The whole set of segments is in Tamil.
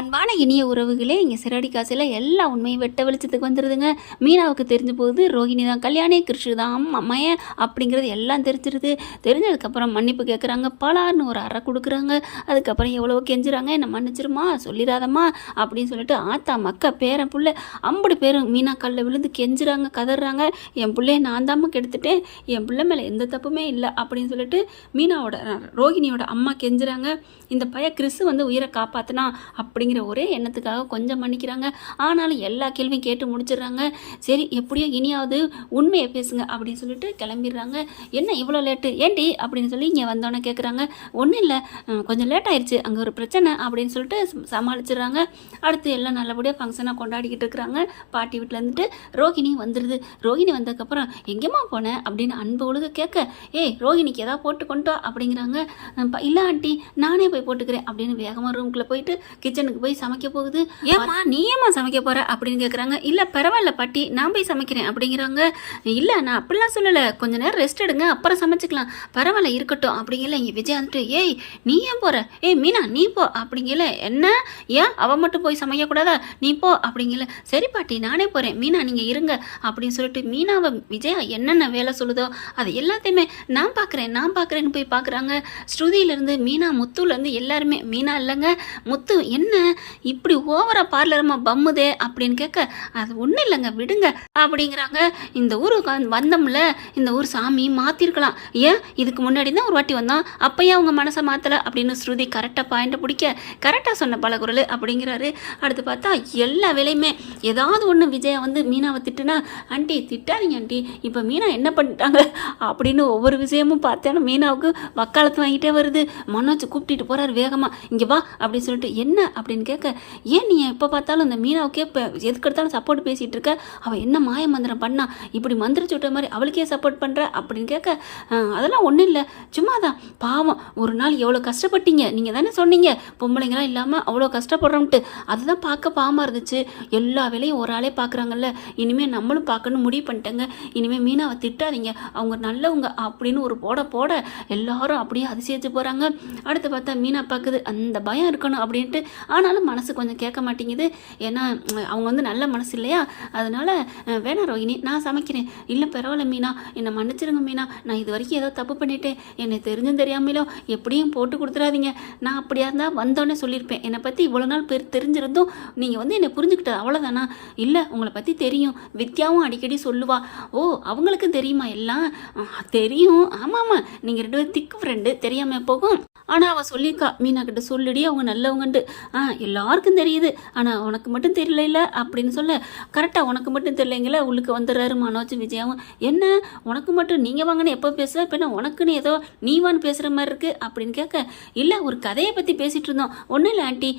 அன்பான இனிய உறவுகளே, இங்கே சிறடி காசில் எல்லா உண்மையும் வெட்ட வெளிச்சத்துக்கு வந்துடுதுங்க. மீனாவுக்கு தெரிஞ்சு போகுது ரோஹிணி தான் கல்யாணி, கிருஷு தான் மயன் அப்படிங்கிறது எல்லாம் தெரிஞ்சிருது. தெரிஞ்சதுக்கப்புறம் மன்னிப்பு கேட்குறாங்க, பலார்னு ஒரு அறை கொடுக்குறாங்க. அதுக்கப்புறம் எவ்வளோ கெஞ்சுறாங்க, என்னை மன்னிச்சிருமா, சொல்லிடாதம்மா அப்படின்னு சொல்லிட்டு ஆத்தா மக்க பேரன் புள்ள ஐம்பது பேரும் மீனா கல்ல விழுந்து கெஞ்சுறாங்க, கதறாங்க. என் பிள்ளைய நான் தாம்மா கெடுத்துட்டேன், என் பிள்ளை மேலே எந்த தப்புமே இல்லை அப்படின்னு சொல்லிட்டு மீனாவோட ரோஹிணியோட அம்மா கெஞ்சுறாங்க. இந்த பைய கிறிஸு வந்து உயிரை காப்பாற்றினா அப்படிங்கிற ஒரே எண்ணத்துக்காக கொஞ்சம் மன்னிக்கிறாங்க. ஆனாலும் எல்லா கேள்வியும் கேட்டு முடிச்சிடுறாங்க. சரி எப்படியோ இனியாவது உண்மையை பேசுங்க அப்படின்னு சொல்லிட்டு கிளம்பிடுறாங்க. என்ன இவ்வளோ லேட்டு ஏண்டி அப்படின்னு சொல்லி இங்கே வந்தோன்னே கேட்குறாங்க. ஒன்றும் இல்லை, கொஞ்சம் லேட் ஆயிடுச்சு, அங்கே ஒரு பிரச்சனை அப்படின்னு சொல்லிட்டு சமாளிச்சிடுறாங்க. அடுத்து எல்லாம் நல்லபடியாக ஃபங்க்ஷனாக கொண்டாடிக்கிட்டு இருக்கிறாங்க. பாட்டி வீட்டில் இருந்துட்டு ரோஹிணி வந்துடுது. ரோஹிணி வந்ததுக்கப்புறம் எங்கேம்மா போனேன் அப்படின்னு அன்பு ஒழுக கேட்க, ஏய் ரோஹிணிக்கு ஏதாவது போட்டு கொண்டு வா அப்படிங்கிறாங்க. இல்லை ஆண்டி நானே போய் போட்டுக்கிறேன் அப்படின்னு வேகமாக ரூமுக்குள்ளே போயிட்டு கிச்சனுக்கு போய் சமைக்க போகுது. ஏம்மா நீ ஏம்மா சமைக்க போற அப்படின்னு கேட்குறாங்க. இல்லை பரவாயில்ல பாட்டி, நான் போய் சமைக்கிறேன் அப்படிங்கிறாங்க. இல்லை நான் அப்படிலாம் சொல்லலை, கொஞ்ச நேரம் ரெஸ்ட் எடுங்க அப்புறம் சமைச்சிக்கலாம், பரவாயில்ல இருக்கட்டும் அப்படிங்கல. இங்கே விஜய் வந்துட்டு, ஏய் நீ ஏன் போற, ஏய் மீனா நீ போ அப்படிங்கல. என்ன ஏன் அவன் மட்டும் போய் சமைக்கக்கூடாதா, நீ போ அப்படிங்கல. சரி பாட்டி நானே போகிறேன், மீனா நீங்கள் இருங்க அப்படின்னு சொல்லிட்டு மீனாவை விஜயா என்னென்ன வேலை சொல்லுதோ அதை எல்லாத்தையுமே நான் பார்க்குறேன்னு போய் பார்க்குறாங்க. ஸ்ருதியிலேருந்து மீனா, முத்துலேருந்து எல்லாருமே. மீனா இல்லைங்க முத்து, என்ன இப்படி ஓவரா பார்லரமா பம்முதே அப்படின்னு கேட்க, அது ஒன்றும் இல்லைங்க விடுங்க அப்படிங்கிறாங்க. இந்த ஊருக்கு வந்தோம்ல, இந்த ஊர் சாமி மாற்றிருக்கலாம், ஏன் இதுக்கு முன்னாடி தான் ஒரு வாட்டி வந்தோம், அப்போயே அவங்க மனசை மாற்றலை அப்படின்னு ஸ்ருதி கரெக்டாக பாயிண்ட்டை பிடிக்க, கரெக்டாக சொன்ன பலகுரல் அப்படிங்கிறாரு. அடுத்து பார்த்தா எல்லா வேலையுமே ஏதாவது ஒன்று விஜயா வந்து மீனாவை திட்டுனா, ஆண்டி திட்டாதீங்க ஆண்டி, இப்போ மீனா என்ன பண்ணிட்டாங்க அப்படின்னு ஒவ்வொரு விஷயமும் பார்த்தேன்னா மீனாவுக்கு வக்காலத்து வாங்கிட்டே வருது. மனோஜ் கூப்பிட்டு போகிறாரு வேகமாக, இங்கே வா அப்படின்னு சொல்லிட்டு. என்ன அப்படின்னு கேட்க, ஏன் நீ எப்போ பார்த்தாலும் இந்த மீனாவுக்கே இப்போ எதுக்கு எடுத்தாலும் சப்போர்ட் பேசிகிட்டு இருக்க, அவள் என்ன மாய மந்திரம் பண்ணா இப்படி மந்திரிச்சு விட்ட மாதிரி அவளுக்கே சப்போர்ட் பண்ணுற அப்படின்னு கேட்க, அதெல்லாம் ஒன்றும் இல்லை சும்மா தான், பாவம் ஒரு நாள் எவ்வளோ கஷ்டப்பட்டீங்க, நீங்கள் தானே சொன்னீங்க பொம்பளைங்களாம் இல்லாமல் அவ்வளோ கஷ்டப்படுறோம்ட்டு, அதுதான் பார்க்க பாவமாக இருந்துச்சு, எல்லா வேலையும் ஒரு ஆளே பார்க்குறாங்கல்ல, இனிமேல் நம்மளும் பார்க்கணும் முடிவு பண்ணிட்டேங்க, இனிமேல் மீனாவை திட்டாதீங்க அவங்க நல்லவங்க அப்படின்னு ஒரு போட எல்லாரும் அப்படியே அதிசயிச்சு போகிறாங்க. அடுத்து பார்த்தா மீனா பார்க்குது, அந்த பயம் இருக்கணும் அப்படின்ட்டு, ஆனாலும் மனசு கொஞ்சம் கேட்க மாட்டேங்குது. ஏன்னா அவங்க வந்து நல்ல மனசு இல்லையா, அதனால் வேணாம் ரோஹிணி நான் சமைக்கிறேன். இல்லை பரவாயில்ல மீனா, என்னை மன்னிச்சிருங்க மீனா, நான் இது வரைக்கும் ஏதோ தப்பு பண்ணிட்டேன், என்னை தெரிஞ்சும் தெரியாமலோ எப்படியும் போட்டு கொடுத்துடாதீங்க, நான் அப்படியா இருந்தால் வந்தோடனே சொல்லியிருப்பேன், என்னை பற்றி இவ்வளோ நாள் தெரிஞ்சிருந்தும் நீங்கள் வந்து என்னை புரிஞ்சுக்கிட்டது அவ்வளோதானா. இல்லை உங்களை பற்றி தெரியும், வித்யாவும் அடிக்கடி சொல்லுவா. ஓ அவங்களுக்கு தெரியுமா எல்லாம், தெரியும் ஆமாம் நீங்கள் ரெண்டு பேரும் திக்கு ஃப்ரெண்டு தெரியாமல் போகும், ஆனால் அவள் சொல்லியிருக்கா மீனா கிட்ட சொல்லிடி அவங்க நல்லவங்கன்ட்டு, எல்லாருக்கும் தெரியுது ஆனால் உனக்கு மட்டும் தெரியல இல்லை அப்படின்னு சொல்ல, கரெக்டாக உனக்கு மட்டும் தெரியலைங்கள உள்ளுக்கு வந்துடுறாரு மனோஜ் விஜயாவும். என்ன உனக்கு மட்டும் நீங்கள் வாங்கன்னு எப்போ பேசுகிற, இப்போ என்ன உனக்குன்னு ஏதோ நீவான்னு பேசுகிற மாதிரி இருக்குது அப்படின்னு கேட்க, இல்லை ஒரு கதையை பற்றி பேசிகிட்டு இருந்தோம், ஒன்றும் இல்லை ஆண்டி,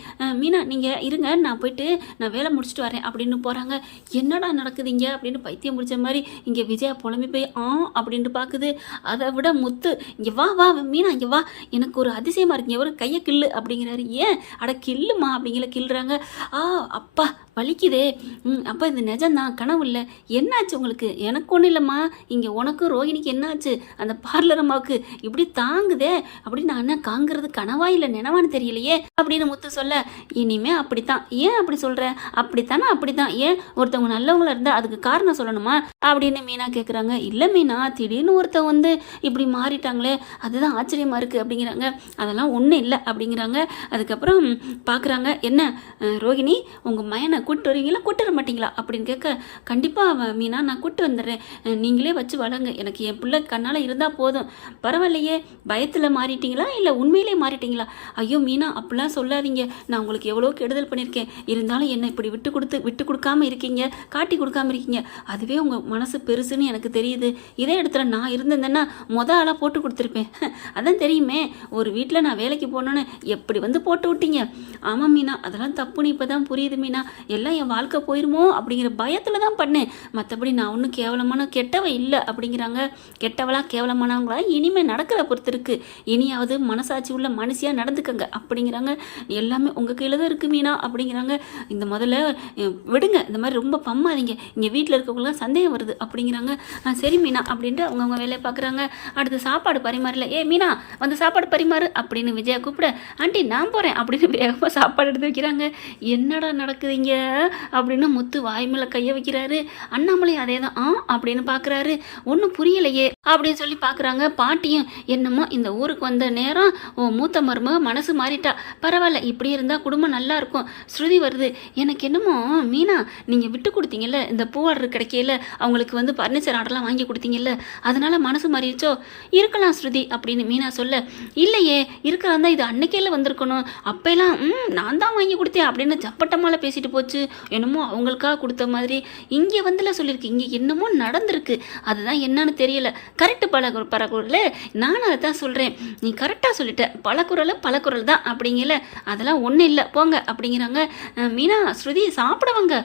மீனா நீங்கள் இருங்க நான் போயிட்டு நான் வேலை முடிச்சுட்டு வரேன் அப்படின்னு போகிறாங்க. என்னடா நடக்குதுங்க அப்படின்னு பைத்தியம் முடிச்ச மாதிரி இங்கே விஜயா புலம்பி போய் அப்படின்ட்டு பார்க்குது. அதை விட முத்து, இங்கே வா வா மீனா இங்கே வா, எனக்கு ஒரு அதிசயமாக இருக்குங்க, ஒரு கையை கில்லு அப்படிங்கிறாரு. ஏன் அட கில்லுமா அப்படிங்கிற கில்றாங்க. அப்பா வலிக்குதே, அப்போ இது நிஜம்தான் கனவு இல்லை, என்னாச்சு உங்களுக்கு, எனக்கு ஒன்றும் இல்லைம்மா, இங்கே உனக்கும் ரோஹிணிக்கு என்னாச்சு, அந்த பார்லர் அம்மாவுக்கு இப்படி தாங்குதே அப்படின்னு, நான் என்ன காங்கிறது கனவா இல்லை நினைவான்னு தெரியலையே அப்படின்னு முத்து சொல்ல, இனிமே அப்படித்தான், ஏன் அப்படி சொல்கிற, அப்படித்தானே அப்படித்தான், ஏன் ஒருத்தவங்க நல்லவங்களா இருந்தால் அதுக்கு காரணம் சொல்லணுமா அப்படின்னு மீனா கேட்குறாங்க. இல்லை மீனா திடீர்னு ஒருத்தவங்க வந்து இப்படி மாறிட்டாங்களே அதுதான் ஆச்சரியமாக இருக்குது அப்படிங்கிறாங்க. அதெல்லாம் ஒன்றும் இல்லை அப்படிங்கிறாங்க. அதுக்கப்புறம் பார்க்குறாங்க, என்ன ரோஹிணி உங்கள் மயனை கூப்பிட்டு வருவீங்களா கூப்பிட்டு வர மாட்டிங்களா அப்படின்னு கேட்க, கண்டிப்பாக மீனா நான் கூப்பிட்டு வந்துடுறேன், நீங்களே வச்சு வளங்க, எனக்கு என் பிள்ளை கண்ணால் இருந்தால் போதும். பரவாயில்லையே பயத்தில் மாறிட்டீங்களா இல்லை உண்மையிலே மாறிட்டீங்களா, ஐயோ மீனா அப்படிலாம் சொல்லாதீங்க, நான் உங்களுக்கு எவ்வளோ கெடுதல் பண்ணியிருக்கேன், இருந்தாலும் என்னை இப்படி விட்டு கொடுக்காம இருக்கீங்க, காட்டி கொடுக்காம இருக்கீங்க, அதுவே உங்கள் மனசு பெருசுன்னு எனக்கு தெரியுது, இதே இடத்துல நான் இருந்தேன்னா ஆளாக போட்டு கொடுத்துருப்பேன், அதான் தெரியுமே, ஒரு வீட்டில் நான் வேலைக்கு போனோன்னு எப்படி வந்து போட்டு விட்டீங்க. ஆமாம் மீனா அதெல்லாம் தப்புன்னு இப்போ தான் புரியுது மீனா, எல்லாம் என் வாழ்க்கை போயிருமோ அப்படிங்கிற பயத்தில் தான் பண்ணேன், மற்றபடி நான் ஒன்றும் கேவலமான கெட்டவ இல்லை அப்படிங்கிறாங்க. கெட்டவளா கேவலமானவங்களா இனிமேல் நடக்கிற பொறுத்து இருக்குது, இனியாவது மனசாட்சி உள்ள மனுஷியாக நடந்துக்கங்க அப்படிங்கிறாங்க. எல்லாமே உங்கள் கீழே தான் இருக்குது மீனா அப்படிங்கிறாங்க. இந்த முதல்ல விடுங்க, இந்த மாதிரி ரொம்ப பம்மாதீங்க, இங்கே வீட்டில் இருக்கவங்களுக்கு சந்தேகம் வருது அப்படிங்கிறாங்க. சரி மீனா அப்படின்ட்டு அவங்கவுங்க வேலையை பார்க்குறாங்க. அடுத்து சாப்பாடு பரிமாறல. மீனா வந்து சாப்பாடு பரிமாறு அப்படின்னு விஜயா கூப்பிட, ஆண்டி நான் போகிறேன் அப்படின்னு வேகமாக சாப்பாடு எடுத்து வைக்கிறாங்க. என்னடா நடக்குதுங்க அப்படின்னு முத்து வாய் மேலே கையை வைக்கிறாரு. அண்ணாமலை அதே தான் அப்படின்னு பார்க்குறாரு. ஒன்றும் புரியலையே அப்படின்னு சொல்லி பார்க்குறாங்க. பாட்டியும் என்னமோ இந்த ஊருக்கு வந்த நேரம் மூத்த மருமக மனசு மாறிட்டா, பரவாயில்ல இப்படி இருந்தால் குடும்பம் நல்லா இருக்கும். ஸ்ருதி வருது, எனக்கு என்னமோ மீனா நீங்கள் விட்டு கொடுத்தீங்கல்ல, இந்த பூ ஆர்டர் கிடைக்கல, அவங்களுக்கு வந்து பர்னிச்சர் ஆர்டர்லாம் வாங்கி கொடுத்தீங்கல்ல, அதனால மனசு மாறிடுச்சோ. இருக்கலாம் ஸ்ருதி அப்படின்னு மீனா சொல்ல, இல்லையே இருக்கிறான் தான் இது அன்னைக்கேல வந்திருக்கணும், அப்பெல்லாம் நான் தான் வாங்கி கொடுத்தேன் அப்படின்னு ஜப்பட்டமால பேசிட்டு போச்சு. என்னமோ அவங்களுக்காக கொடுத்த மாதிரி இங்கே வந்துல சொல்லியிருக்கு, இங்கே என்னமோ நடந்திருக்கு, அதுதான் என்னன்னு தெரியல. கரெக்டு பலகுரல், நான் அதை தான் சொல்கிறேன், நீ கரெக்டாக சொல்லிட்ட, பலகுரல் தான் அப்படிங்கல, அதெல்லாம் ஒன்றும் இல்லை போங்க அப்படிங்கிறாங்க. மீனா ஸ்ருதி சாப்பிடுவாங்க,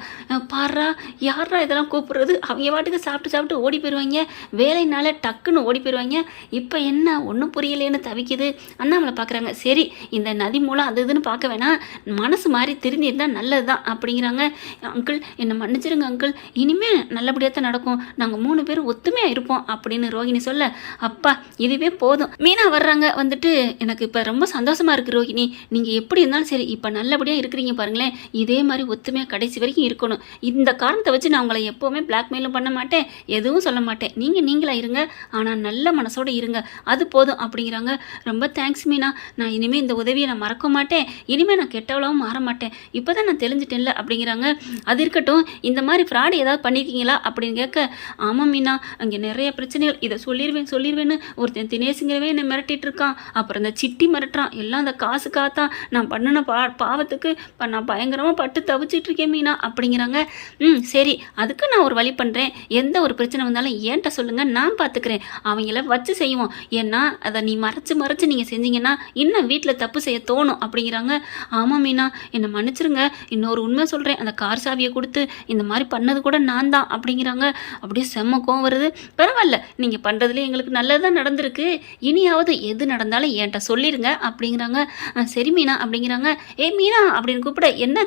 பாடுறா யாரா இதெல்லாம் கூப்பிடுறது, அவங்க வாட்டுக்கு சாப்பிட்டு ஓடி போயிடுவாங்க, வேலைனால டக்குன்னு ஓடி போயிடுவாங்க. இப்போ என்ன ஒன்றும் புரியலேன்னு தவிக்குது. அண்ணாமலை பார்க்குறாங்க, சரி இந்த நதி மூலம் அது இதுன்னு பார்க்க வேணாம், மனசு மாதிரி திருந்திருந்தால் நல்லது தான் அப்படிங்கிறாங்க. அங்கிள் என்னை மன்னிச்சிருங்க அங்கிள், இனிமேல் நல்லபடியாக தான் நடக்கும், நாங்கள் 3 பேரும் ஒத்துமையாக இருப்போம் அப்படின்னு ரோகிணி சொல்ல, அப்பா இதுவே போதும். மீனா வர்றாங்க. வந்துட்டு எனக்கு இப்போ ரொம்ப சந்தோஷமாக இருக்குது ரோகிணி, நீங்கள் எப்படி இருந்தாலும் சரி இப்போ நல்லபடியாக இருக்கிறீங்க பாருங்களேன், இதே மாதிரி ஒத்துமையாக கடைசி வரைக்கும் இருக்கணும். இந்த காரணத்தை வச்சு நான் உங்களை எப்போவுமே பிளாக்மெயிலும் பண்ண மாட்டேன், எதுவும் சொல்ல மாட்டேன், நீங்கள் நீங்களாக இருங்க, ஆனால் நல்ல மனசோடு இருங்க, அது போதும் அப்படிங்கிறாங்க. ரொம்ப தேங்க்ஸ் மீனா, நான் இனிமேல் இந்த உதவியை நான் மறக்க மாட்டேன், இனிமேல் நான் கெட்டவளாவும் மாற மாட்டேன், இப்போ தான் நான் தெரிஞ்சுட்டேன்ல அப்படிங்கிறாங்க. அது இருக்கட்டும், இந்த மாதிரி ஃப்ராடு ஏதாவது பண்ணியிருக்கீங்களா அப்படின்னு கேட்க, ஆமாம் மீனா அங்கே நிறைய பிரச்சனைகள், இதை சொல்லிடுவேன்னு ஒருத்தன் தினேசுங்கிறவே என்னை மிரட்டிட்டு இருக்கான், அப்புறம் இந்த சிட்டி மிரட்டுறான், எல்லாம் அந்த காசு காத்தான், நான் பண்ணின பாவத்துக்கு நான் பயங்கரமாக பட்டு தவிச்சிட்டு இருக்கேன் மீனா அப்படிங்கிறாங்க. சரி அதுக்கு நான் ஒரு வழி பண்ணுறேன், எந்த ஒரு பிரச்சனை வந்தாலும் ஏன்ட்ட சொல்லுங்கள், நான் பார்த்துக்கிறேன், அவங்கள வச்சு செய்வோம், ஏன்னா அதை நீ மறைச்சு நீங்கள் செஞ்சீங்கன்னா இன்னும் வீட்டில் தப்பு செய்ய தோணும் அப்படிங்கிறாங்க. ஆமாம் மீனா என்னை மன்னிச்சிருங்க, இன்னொரு உண்மை சொல்கிறேன், அந்த கார் சாவியை கொடுத்து இந்த மாதிரி பண்ணது கூட நான் தான் அப்படிங்கிறாங்க. அப்படியே செம்ம கோவம் வருது. பரவாயில்ல நீங்கள் பண்ணுறதுலேயே எங்களுக்கு நல்லதான் நடந்திருக்கு, இனியாவது எது நடந்தாலும் என்கிட்ட சொல்லிடுங்க அப்படிங்கிறாங்க. சரி மீனா அப்படிங்கிறாங்க. மீனா அப்படின்னு கூப்பிட, என்ன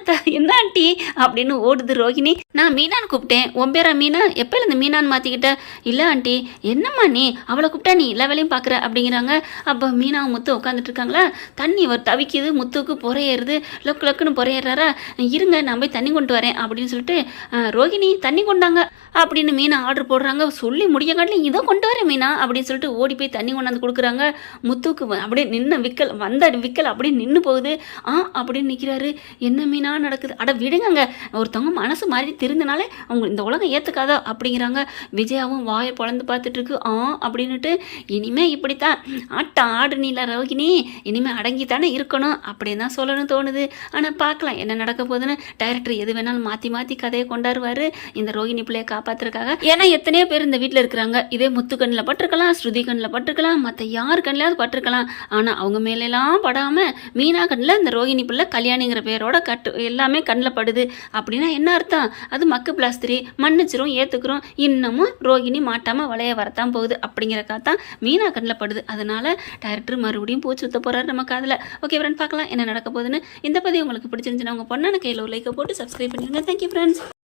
ஆண்டி அப்படின்னு ஓடுது ரோகிணி. நான் மீனான்னு கூப்பிட்டேன், உன் பேரா மீனா, எப்போ இந்த மீனான்னு மாற்றிக்கிட்ட? இல்லை ஆண்டி. என்னம்மா நீ அவளை கூப்பிட்டா நீ எல்லா வேலையும் பார்க்குற அப்படிங்கிறாங்க. அப்போ மீனா முத்து உட்காந்துட்டு இருக்காங்களா, தண்ணி தவிக்குது, முத்துக்கு பொறையேறுது, லொக்குன்னு பொறையேறாரா, இருங்க நான் போய் தண்ணி கொண்டு வரேன் அப்படின்னு சொல்லிட்டு, ரோகிணி தண்ணி கொண்டாங்க அப்படின்னு மீனா ஆர்டர் போடுறாங்க. சொல்லி முடிய காட்டிலும் இதை கொண்டு வரேன் மீனா அப்படின்னு சொல்லிட்டு ஓடி போய் தண்ணி கொண்டாந்து கொடுக்குறாங்க. முத்துக்கு அப்படியே நின்ன விக்கல் அப்படியே நின்று போகுது. அப்படின்னு நிற்கிறாரு. என்ன மீனா நடக்குது, அட விடுங்க, ஒருத்தவங்க மனசு மாதிரி திருந்தினாலே அவங்க இந்த உலகம் ஏற்றுக்காதா அப்படிங்கிறாங்க. விஜயாவும் வாயை பொழந்து பார்த்துட்டு இருக்கு. அப்படின்னுட்டு இனிமே இப்படித்தான் ஆட்டம் ஆடு நீல ரோகிணி, இனிமேல் அடங்கித்தானே இருக்கணும் அப்படின்னு தான் சொல்லணும்னு தோணுது. ஆனால் பார்க்கலாம் என்ன நடக்க போகுதுன்னு. டைரக்டர் எது வேணாலும் மாற்றி கதையை கொண்டாடுவார் இந்த ரோகிணி பிள்ளையை காப்பாற்றுறதுக்காக. ஏன்னா எத்தனையோ பேர் இந்த வீட்டில் இருக்கிறாங்க, இதே முத்து கண்ணில் பட்டிருக்கலாம், ஸ்ருதி கண்ணில் பட்டிருக்கலாம், மற்ற யார் கண்ணிலாவது பட்டிருக்கலாம், ஆனால் அவங்க மேலெல்லாம் படாமல் மீனா கண்ணில் இந்த ரோகிணி பிள்ளை கல்யாணிங்கிற பேரோட எல்லாமே கண்ணில் படுது அப்படின்னா என்ன அர்த்தம்? அது மக்கு பிளாஸ்திரி, மன்னிச்சிரும் ஏற்றுக்கிறோம், இன்னமும் ரோகிணி மாட்டாமல் வளைய வரத்தான் போகுது அப்படிங்கிறக்காக தான் மீனா கண்ணில் படுது. அதனால டைரக்டர் மறுபடியும் பூச்சி ஊற்ற போகிறாரு நம்ம காதில். ஓகே ஃப்ரெண்ட், பார்க்கலாம் என்ன நடக்க போகுதுன்னு. இந்த பதிவு உங்களுக்கு பிடிச்சிருந்துச்சுன்னா உங்கள் பொண்ணான கையில் ஒரு லைக்கை போட்டு சப்ஸ்கிரைப் பண்ணிடுங்க. Thank you friends.